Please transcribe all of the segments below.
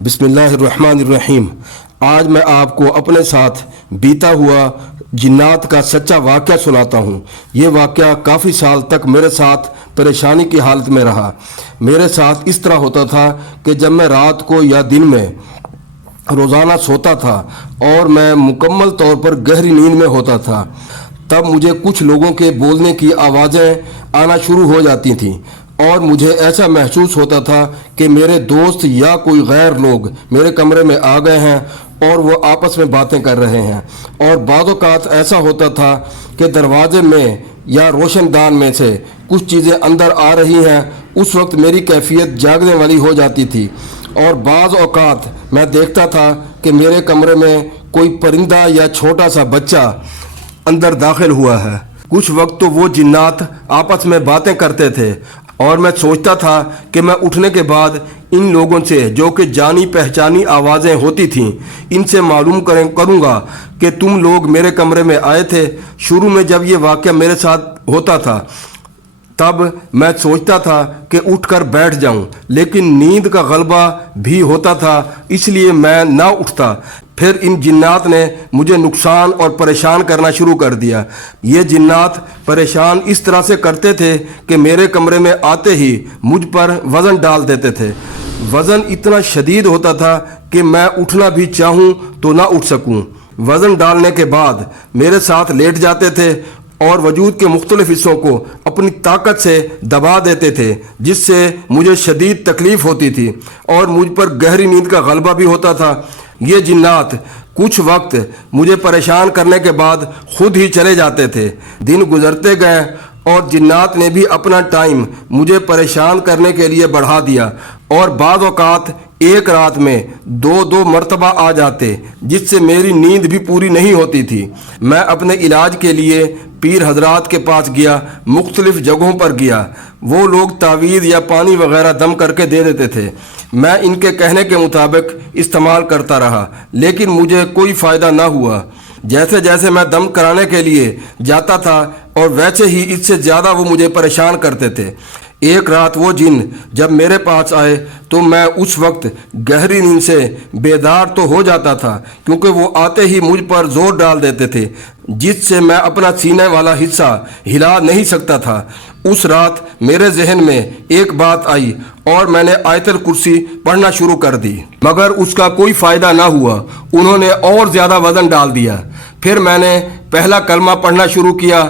बिस्मिल्लाहिर्रहमानिर्रहीम। आज मैं आपको अपने साथ बीता हुआ जिन्नात का सच्चा वाक़या सुनाता हूँ। ये वाक़या काफ़ी साल तक मेरे साथ परेशानी की हालत में रहा। मेरे साथ इस तरह होता था कि जब मैं रात को या दिन में रोज़ाना सोता था और मैं मुकम्मल तौर पर गहरी नींद में होता था, तब मुझे कुछ लोगों के बोलने की आवाज़ें आना शुरू हो जाती थीं और मुझे ऐसा महसूस होता था कि मेरे दोस्त या कोई गैर लोग मेरे कमरे में आ गए हैं और वो आपस में बातें कर रहे हैं। और बाज़ औक़ात ऐसा होता था कि दरवाजे में या रोशनदान में से कुछ चीज़ें अंदर आ रही हैं। उस वक्त मेरी कैफियत जागने वाली हो जाती थी। और बाज़ औक़ात मैं देखता था कि मेरे कमरे में कोई परिंदा या छोटा सा बच्चा अंदर दाखिल हुआ है। कुछ वक्त तो वो जिन्नात आपस में बातें करते थे और मैं सोचता था कि मैं उठने के बाद इन लोगों से, जो कि जानी पहचानी आवाज़ें होती थीं, इनसे मालूम करूँगा कि तुम लोग मेरे कमरे में आए थे। शुरू में जब ये वाक़या मेरे साथ होता था तब मैं सोचता था कि उठकर बैठ जाऊं, लेकिन नींद का गलबा भी होता था, इसलिए मैं ना उठता। फिर इन जिन्नात ने मुझे नुकसान और परेशान करना शुरू कर दिया। ये जिन्नात परेशान इस तरह से करते थे कि मेरे कमरे में आते ही मुझ पर वज़न डाल देते थे। वज़न इतना शदीद होता था कि मैं उठना भी चाहूँ तो ना उठ सकूँ। वज़न डालने के बाद मेरे साथ लेट जाते थे और वजूद के मुख्तलिफ हिस्सों को अपनी ताकत से दबा देते थे, जिससे मुझे शदीद तकलीफ़ होती थी और मुझ पर गहरी नींद का गलबा भी होता था। ये जिन्नात कुछ वक्त मुझे परेशान करने के बाद खुद ही चले जाते थे। दिन गुजरते गए और जिन्नात ने भी अपना टाइम मुझे परेशान करने के लिए बढ़ा दिया और बाज़ औक़ात एक रात में दो मरतबा आ जाते, जिससे मेरी नींद भी पूरी नहीं होती थी। मैं अपने इलाज के लिए पीर हजरात के पास गया, मुख्तलिफ जगहों पर गया। वो लोग तावीज़ या पानी वगैरह दम करके दे देते थे। मैं इनके कहने के मुताबिक इस्तेमाल करता रहा, लेकिन मुझे कोई फ़ायदा ना हुआ। जैसे जैसे मैं दम कराने के लिए जाता था और वैसे ही इससे ज़्यादा वो मुझे परेशान करते थे। एक रात वो जिन जब मेरे पास आए तो मैं उस वक्त गहरी नींद से बेदार तो हो जाता था, क्योंकि वो आते ही मुझ पर जोर डाल देते थे, जिससे मैं अपना सीने वाला हिस्सा हिला नहीं सकता था। उस रात मेरे जहन में एक बात आई और मैंने आयतल कुर्सी पढ़ना शुरू कर दी, मगर उसका कोई फ़ायदा ना हुआ। उन्होंने और ज़्यादा वज़न डाल दिया। फिर मैंने पहला कलमा पढ़ना शुरू किया।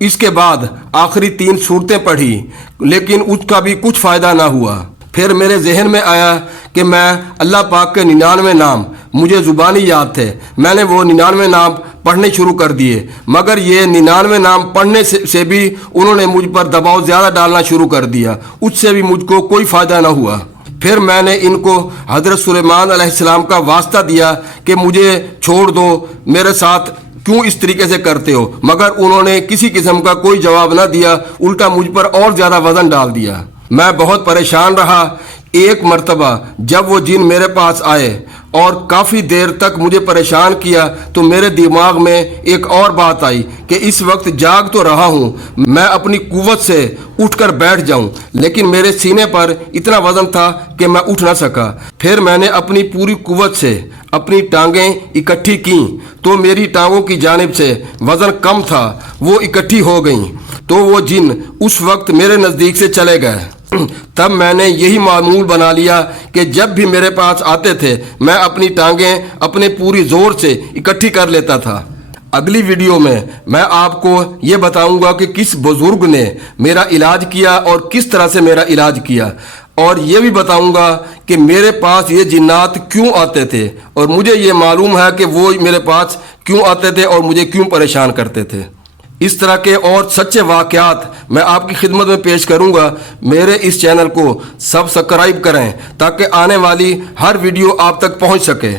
इसके बाद आखिरी 3 सूरतें पढ़ी, लेकिन उसका भी कुछ फ़ायदा ना हुआ। फिर मेरे जहन में आया कि मैं अल्लाह पाक के 99 नाम मुझे ज़ुबानी याद थे। मैंने वो 99 नाम पढ़ने शुरू कर दिए, मगर ये 99 नाम पढ़ने से भी उन्होंने मुझ पर दबाव ज़्यादा डालना शुरू कर दिया। उससे भी मुझको कोई फ़ायदा ना हुआ। फिर मैंने इनको हज़रत सुलेमान अलैहिस्सलाम का वास्ता दिया कि मुझे छोड़ दो, मेरे साथ क्यों इस तरीके से करते हो, मगर उन्होंने किसी किस्म का कोई जवाब ना दिया, उल्टा मुझ पर और ज़्यादा वज़न डाल दिया। मैं बहुत परेशान रहा। एक मर्तबा जब वो जिन मेरे पास आए और काफ़ी देर तक मुझे परेशान किया, तो मेरे दिमाग में एक और बात आई कि इस वक्त जाग तो रहा हूँ, मैं अपनी कुव्वत से उठकर बैठ जाऊँ, लेकिन मेरे सीने पर इतना वज़न था कि मैं उठ ना सका। फिर मैंने अपनी पूरी कुव्वत से अपनी टांगें इकट्ठी की, तो मेरी टांगों की जानिब से वज़न कम था, वो इकट्ठी हो गईं। तो वो जिन उस वक्त मेरे नज़दीक से चले गए। तब मैंने यही मामूल बना लिया कि जब भी मेरे पास आते थे मैं अपनी टांगें अपने पूरी ज़ोर से इकट्ठी कर लेता था। अगली वीडियो में मैं आपको ये बताऊंगा कि किस बुज़ुर्ग ने मेरा इलाज किया और किस तरह से मेरा इलाज किया, और ये भी बताऊंगा कि मेरे पास ये जिन्नात क्यों आते थे और मुझे ये मालूम है कि वो मेरे पास क्यों आते थे और मुझे क्यों परेशान करते थे। इस तरह के और सच्चे वाक़यात मैं आपकी खिदमत में पेश करूंगा। मेरे इस चैनल को सब्सक्राइब करें ताकि आने वाली हर वीडियो आप तक पहुंच सके।